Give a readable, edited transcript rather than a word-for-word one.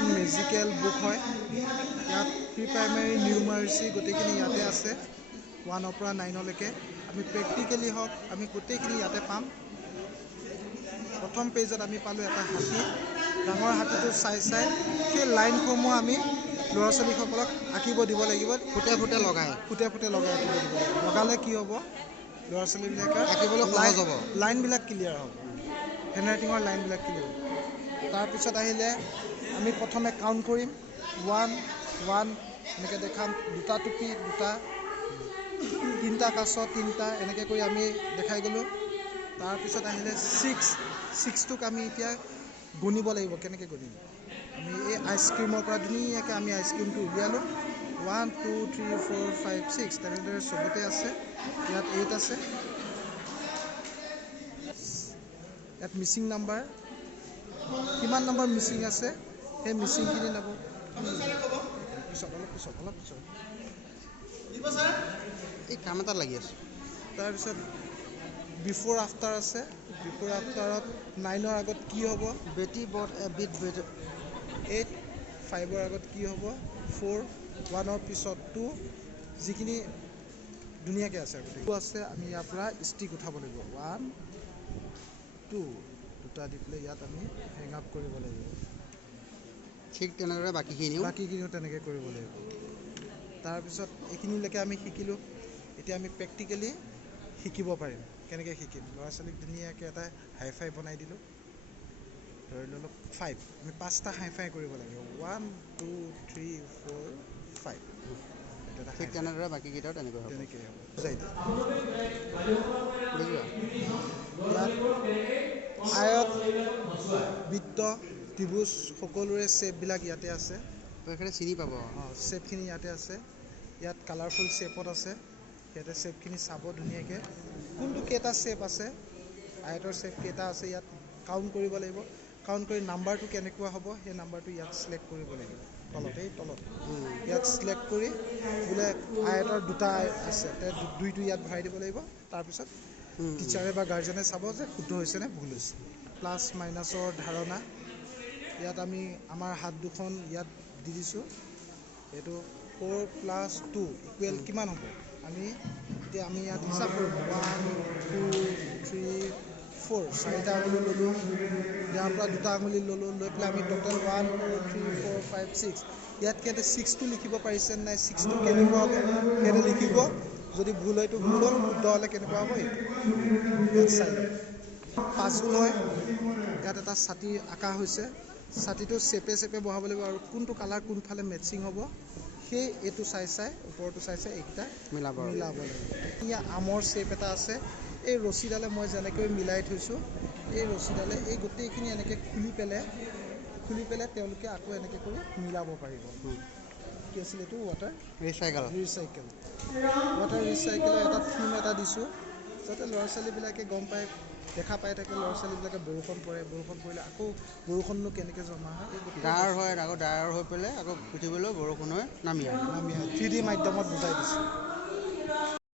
এখন musical book হয়। ইয়াত প্ৰি প্ৰাইমেৰী নিউমাৰ্চি গোটেইখিনি ইয়াতে আছে 1ৰ পৰা 9লৈকে। আমি প্ৰেক্টিকেলি হওক আমি গোটেইখিনি ইয়াতে পাম। প্ৰথম পেজত আমি পালোঁ এটা হাতী। ডাঙৰ হাতীটো চাই সেই লাইনসমূহ আমি ল'ৰা ছোৱালীসকলক আঁকিব দিব লাগিব। ফুটে ফুটে লগাই আঁকিব দিব লাগিব। লগালে কি হ'ব, ল'ৰা ছোৱালীবিলাকে আঁকিবলৈ সহজ হ'ব, লাইনবিলাক ক্লিয়াৰ হ'ব, হেণ্ডৰাইটিঙৰ লাইনবিলাক ক্লিয়াৰ হ'ব। তাৰপিছত আহিলে আমি প্ৰথমে কাউণ্ট কৰিম 1 1 এনেকৈ দেখাম, দুটা টুপি দুটা, তিনিটা কাছ তিনিটা, এনেকৈ কৰি আমি দেখাই গ'লোঁ। তাৰপিছত আহিলে 6টোক আমি এতিয়া গণিব লাগিব। কেনেকৈ গণিম, আমি এই আইচক্ৰীমৰ পৰা ধুনীয়াকৈ আমি আইচক্ৰীমটো উলিয়ালোঁ। 1 2 3 4 5 6 তেনেদৰে চবতে আছে। ইয়াত 8 আছে। ইয়াত মিচিং নাম্বাৰ, কিমান নম্বৰ মিচিং আছে সেই মিচিংখিনি ল'ব। অলপ পিছত এই কাম এটা লাগি আছে। তাৰপিছত বিফ'ৰ আফটাৰ আছে। বিফ'ৰ আফটাৰত 9ৰ আগত কি হ'ব, বেটি বট এ বিট বেট। 8 5ৰ আগত কি হ'ব, 4 1ৰ পিছত 2, যিখিনি ধুনীয়াকৈ আছে। গোটেই আছে। আমি ইয়াৰ পৰা ষ্টিক উঠাব লাগিব 1 2 দুটা দি পেলাই ইয়াত আমি হেং আপ কৰিব লাগিব। ঠিক তেনেদৰে বাকীখিনিও তেনেকৈ কৰিব লাগিব। তাৰপিছত এইখিনিলৈকে আমি শিকিলোঁ। এতিয়া আমি প্ৰেক্টিকেলি শিকিব পাৰিম। কেনেকৈ শিকিম, ল'ৰা ছোৱালীক ধুনীয়াকৈ এটা হাইফাই বনাই দিলোঁ। ধৰি ল'লোঁ 5, আমি 5টা হাইফাই কৰিব লাগিব। 1 2 3 4 5। ঠিক তেনেদৰে বাকীকেইটাও তেনেকৈ হ'ব। বুজাই দিয়া। বুজিবা, আয়ত বৃত্ত ত্ৰিভুজ সকলোৰে শ্বেপবিলাক ইয়াতে আছে। এইখিনি চিনি পাব। শ্বেপখিনি ইয়াতে আছে। ইয়াত কালাৰফুল শ্বেপত আছে। ইয়াতে শ্বেপখিনি চাব ধুনীয়াকৈ, কোনটো কেইটা শ্বেপ আছে, আয়তৰ শ্বেপ কেইটা আছে ইয়াত কাউণ্ট কৰিব লাগিব। কাউণ্ট কৰি নাম্বাৰটো কেনেকুৱা হ'ব সেই নাম্বাৰটো ইয়াত ছিলেক্ট কৰিব লাগিব। তলত ইয়াত ছিলেক্ট কৰি বোলে আয়তৰ দুটা আছে, দুইটো ইয়াত ভৰাই দিব লাগিব। তাৰপিছত টিচাৰে বা গাৰ্জেনে চাব যে শুদ্ধ হৈছে নে ভুল হৈছে। প্লাছ মাইনাছৰ ধাৰণা, ইয়াত আমি আমাৰ হাত দুখন ইয়াত দি দিছোঁ। এইটো 4 + 2 = কিমান হ'ব, এতিয়া আমি ইয়াত হিচাপ কৰিম 1 2 3 4 4টা আঙুলি ল'লোঁ। ইয়াৰ পৰা দুটা আঙুলি ল'লোঁ, লৈ পেলাই আমি টোটেল 1 2 3 4 5 6। ইয়াত সিহঁতে 6টো লিখিব পাৰিছে নাই, 6টো কেনেকুৱা হ'ব সিহঁতে লিখিব। যদি ভুল হয়তো ভুল হ'ল, শুদ্ধ হ'লে কেনেকুৱা হ'ব সেইটো ইয়াত চাই ল'ব। পাজুল হয়, ইয়াত এটা ছাতি আঁকা হৈছে। ছাতিটো চেপে বহাব লাগিব আৰু কোনটো কালাৰ কোনফালে মেটচিং হ'ব সেই এইটো চাই ওপৰটো চাই এইকেইটা মিলাব লাগিব। ইয়াত আমৰ শ্বেপ এটা আছে। এই ৰছীডালে মই যেনেকৈ মিলাই থৈছোঁ, এই ৰছীডালে এই গোটেইখিনি এনেকৈ খুলি পেলাই তেওঁলোকে আকৌ এনেকৈ কৰি মিলাব পাৰিব। কি আছিলে এইটো, ৱাটাৰ ৰিচাইকেলৰ এটা থিম এটা দিছোঁ, যাতে ল'ৰা ছোৱালীবিলাকে গম পায়, দেখা পাই থাকে। ল'ৰা ছোৱালীবিলাকে বৰষুণ পৰিলে আকৌ বৰষুণনো কেনেকৈ জমা হয়, ডাঙৰ হয় আকৌ ডাঙৰ হৈ পেলাই আকৌ পৃথিৱীলৈ বৰষুণ হৈ নামি আহে। 3D মাধ্যমত বুজাই দিছোঁ।